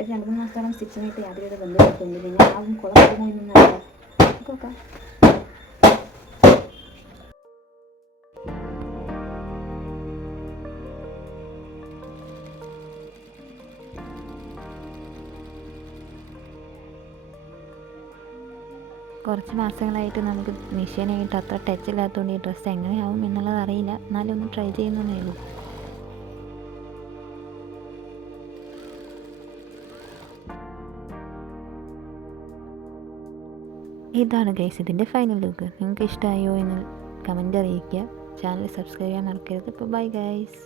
2 3 മാസത്തോളം സ്റ്റിച്ചിങ്ങായിട്ട് യാതൊരു ബന്ധമില്ലാത്തതുകൊണ്ട് പിന്നെ ആവും കുളം വരുമോ എന്നൊന്നും അറിയില്ല. നോക്കാം. കുറച്ച് മാസങ്ങളായിട്ട് നമുക്ക് മെഷീനായിട്ട് അത്ര ടച്ച് ഇല്ലാത്തതുകൊണ്ട് ഈ ഡ്രസ്സ് എങ്ങനെയാവും എന്നുള്ളത് അറിയില്ല. എന്നാലും ഒന്ന് ട്രൈ ചെയ്യുന്നതേ ഉള്ളൂ. ഇതാണ് ഗൈസ് ഇതിൻ്റെ ഫൈനൽ ലുക്ക്. നിങ്ങൾക്ക് ഇഷ്ടമായോ എന്ന് കമൻറ്റ് അറിയിക്കുക. ചാനൽ സബ്സ്ക്രൈബ് ചെയ്യാൻ മറക്കരുത്. ഇപ്പോൾ ബൈ ഗൈസ്.